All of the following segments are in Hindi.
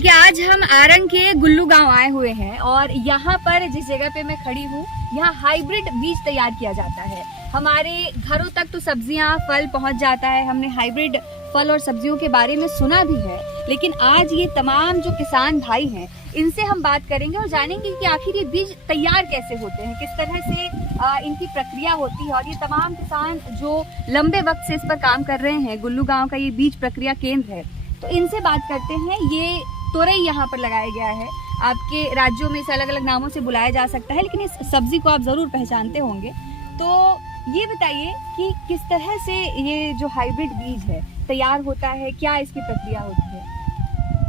देखिए आज हम आरंग के गुल्लू गांव आए हुए हैं और यहाँ पर जिस जगह पे मैं खड़ी हूँ यहाँ हाइब्रिड बीज तैयार किया जाता है। हमारे घरों तक तो सब्जियां फल पहुँच जाता है, हमने हाइब्रिड फल और सब्जियों के बारे में सुना भी है, लेकिन आज ये तमाम जो किसान भाई हैं इनसे हम बात करेंगे और जानेंगे कि आखिर ये बीज तैयार कैसे होते हैं, किस तरह से इनकी प्रक्रिया होती है। और ये तमाम किसान जो लंबे वक्त से इस पर काम कर रहे हैं, गुल्लू गांव का ये बीज प्रक्रिया केंद्र है, तो इनसे बात करते हैं। ये तोरई यहाँ पर लगाया गया है, आपके राज्यों में इसे अलग अलग नामों से बुलाया जा सकता है, लेकिन इस सब्जी को आप जरूर पहचानते होंगे। तो ये बताइए कि किस तरह से ये जो हाइब्रिड बीज है तैयार होता है, क्या इसकी प्रक्रिया होती है?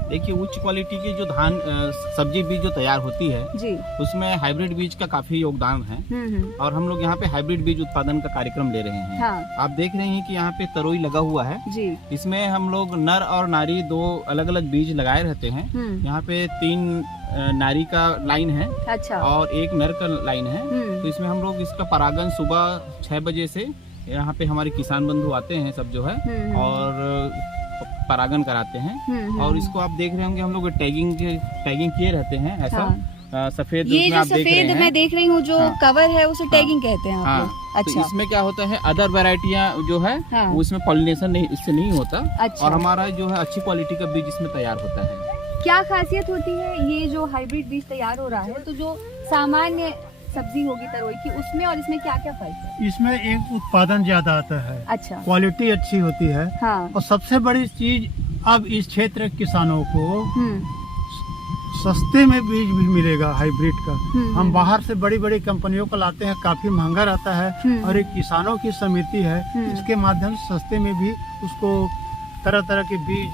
देखिए, उच्च क्वालिटी की जो धान सब्जी बीज जो तैयार होती है जी, उसमें हाइब्रिड बीज का काफी योगदान है। और हम लोग यहाँ पे हाइब्रिड बीज उत्पादन का कार्यक्रम ले रहे हैं। हाँ। आप देख रहे हैं कि यहाँ पे तरोई लगा हुआ है जी। इसमें हम लोग नर और नारी दो अलग अलग बीज लगाए रहते हैं। यहाँ पे 3 नारी का लाइन है। अच्छा। और 1 नर का लाइन है। तो इसमें हम लोग इसका परागन सुबह 6 बजे से यहाँ पे हमारे किसान बंधु आते हैं सब जो है और परागन कराते हैं। और इसको आप देख रहे होंगे हम लोग टैगिंग किए रहते हैं ऐसा। हाँ। सफेद ये जो सफेद मैं देख रही हूँ जो हाँ। कवर है उसे टैगिंग कहते हैं। हाँ। अच्छा। तो इसमें क्या होता है, अदर वैरायटियां जो है हाँ। वो इसमें पॉलिनेशन नहीं, इससे नहीं होता। अच्छा। और हमारा जो है अच्छी क्वालिटी का बीज इसमें तैयार होता है। क्या खासियत होती है ये जो हाइब्रिड बीज तैयार हो रहा है, तो जो सामान्य सब्जी होगी तरोई की उसमें और इसमें क्या क्या फर्क है? इसमें एक उत्पादन ज्यादा आता है। अच्छा। क्वालिटी अच्छी होती है। हाँ। और सबसे बड़ी चीज अब इस क्षेत्र के किसानों को सस्ते में बीज भी मिलेगा हाइब्रिड का। हम बाहर से बड़ी बड़ी कंपनियों को लाते हैं, काफी महंगा रहता है। और एक किसानों की समिति है, इसके माध्यम से सस्ते में भी उसको तरह तरह के बीज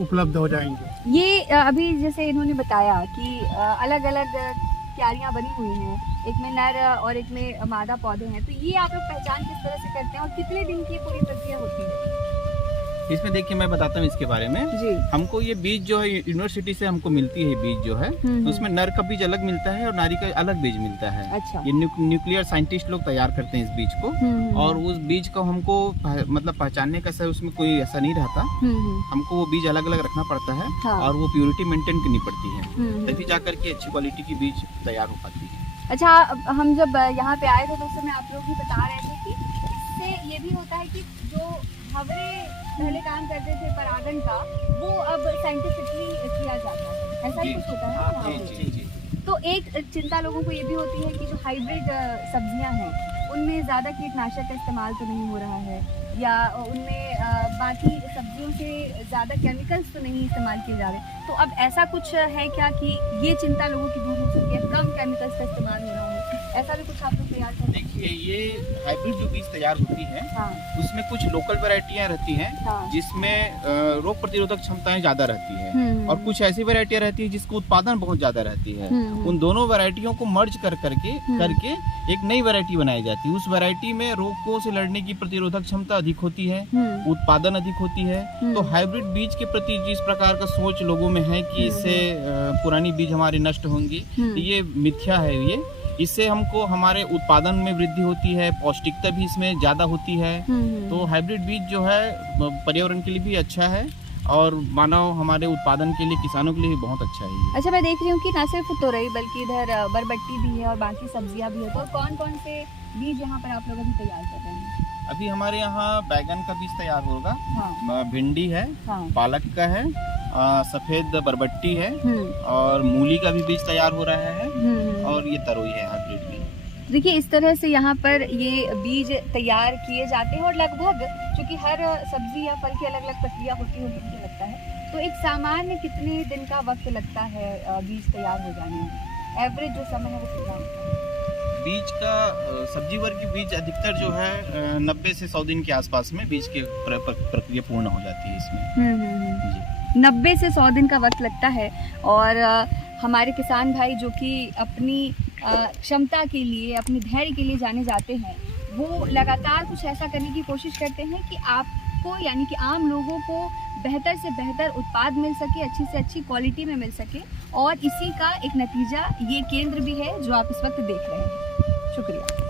उपलब्ध हो जाएंगे। ये अभी जैसे इन्होंने बताया कि अलग अलग क्यारियां बनी हुई हैं, एक में नर और एक में मादा पौधे हैं, तो ये आप लोग पहचान किस तरह से करते हैं और कितने दिन की पूरी प्रक्रिया होती है? इसमें देखिए मैं बताता हूँ इसके बारे में जी। हमको ये बीज जो है यूनिवर्सिटी से हमको मिलती है बीज जो है, उसमें नर का बीज अलग मिलता है और नारी का अलग बीज मिलता है। अच्छा। ये न्यूक्लियर साइंटिस्ट लोग तैयार करते हैं इस बीज को। और उस बीज को हमको मतलब पहचानने का सर उसमें कोई ऐसा नहीं रहता। हमको वो बीज अलग अलग रखना पड़ता है। हाँ। और वो प्योरिटी मेंटेन करनी पड़ती है, तभी जाकर के अच्छी क्वालिटी की बीज तैयार हो पाती है। अच्छा, हम जब यहाँ पे आए थे तो उस समय आप लोग भी बता रहे थे कि इससे ये भी होता है कि जो हवरे पहले काम करते थे परागन का, वो अब साइंटिफिकली किया जाता है, ऐसा ही कुछ होता है ना? जी। तो एक चिंता लोगों को ये भी होती है कि जो हाइब्रिड सब्जियां हैं उनमें ज्यादा कीटनाशक का इस्तेमाल तो नहीं हो रहा है, या उनमें बाकी सब्जियों से ज्यादा केमिकल्स तो नहीं इस्तेमाल किए जा रहे। तो अब ऐसा कुछ है क्या कि ये चिंता लोगों की दूर हो सकती है, कम केमिकल्स का इस्तेमाल हो रहा हो, ऐसा भी कुछ आप लोग तैयार करते हैं? देखिए, ये हाइब्रिड जो बीज तैयार होती है। हाँ। उसमें कुछ लोकल वैरायटियां रहती हैं। हाँ। जिसमें रोग प्रतिरोधक क्षमताएं ज्यादा रहती है। और कुछ ऐसी वैरायटियां रहती है जिसको उत्पादन बहुत ज्यादा रहती है। उन दोनों वैरायटियों को मर्ज करके एक नई वैरायटी बनाई जाती है। उस वैरायटी में रोगों से लड़ने की प्रतिरोधक क्षमता अधिक होती है, उत्पादन अधिक होती है। तो हाइब्रिड बीज के प्रति जिस प्रकार का सोच लोगों में है कि इससे पुरानी बीज हमारे नष्ट होंगी, ये मिथ्या है। इससे हमको हमारे उत्पादन में वृद्धि होती है, पौष्टिकता भी इसमें ज्यादा होती है। तो हाइब्रिड बीज जो है पर्यावरण के लिए भी अच्छा है और मानव हमारे उत्पादन के लिए, किसानों के लिए भी बहुत अच्छा है। अच्छा, मैं देख रही हूँ कि न सिर्फ तोरई बल्कि इधर बरबट्टी भी है और बाकी सब्जियां भी है, तो कौन कौन से बीज यहाँ पर आप लोग अभी तैयार कर रहे हैं? अभी हमारे यहाँ बैगन का बीज तैयार होगा। हाँ। भिंडी है। हाँ। पालक का है। सफेद बरबट्टी है। और मूली का भी बीज तैयार हो रहा है। और ये तरोई है हाइब्रिड बीज। देखिए, इस तरह से यहाँ पर ये बीज तैयार किए जाते हैं और लगभग चूंकि हर सब्जी या फल की अलग अलग प्रक्रिया होती है मुझे लगता है, तो एक सामान्य कितने दिन का वक्त लगता है बीज तैयार हो जाने में? एवरेज जो समय है वो कितना होता है? बीज का सब्जी वर्ग की बीज अधिकतर जो है 90 से 100 दिन के आसपास में बीज की प्रक्रिया पूर्ण हो जाती है इसमें। 90 से 100 दिन का वक्त लगता है। और हमारे किसान भाई जो कि अपनी क्षमता के लिए, अपने धैर्य के लिए जाने जाते हैं, वो लगातार कुछ ऐसा करने की कोशिश करते हैं कि आपको यानी कि आम लोगों को बेहतर से बेहतर उत्पाद मिल सके, अच्छी से अच्छी क्वालिटी में मिल सके। और इसी का एक नतीजा ये केंद्र भी है जो आप इस वक्त देख रहे हैं। शुक्रिया।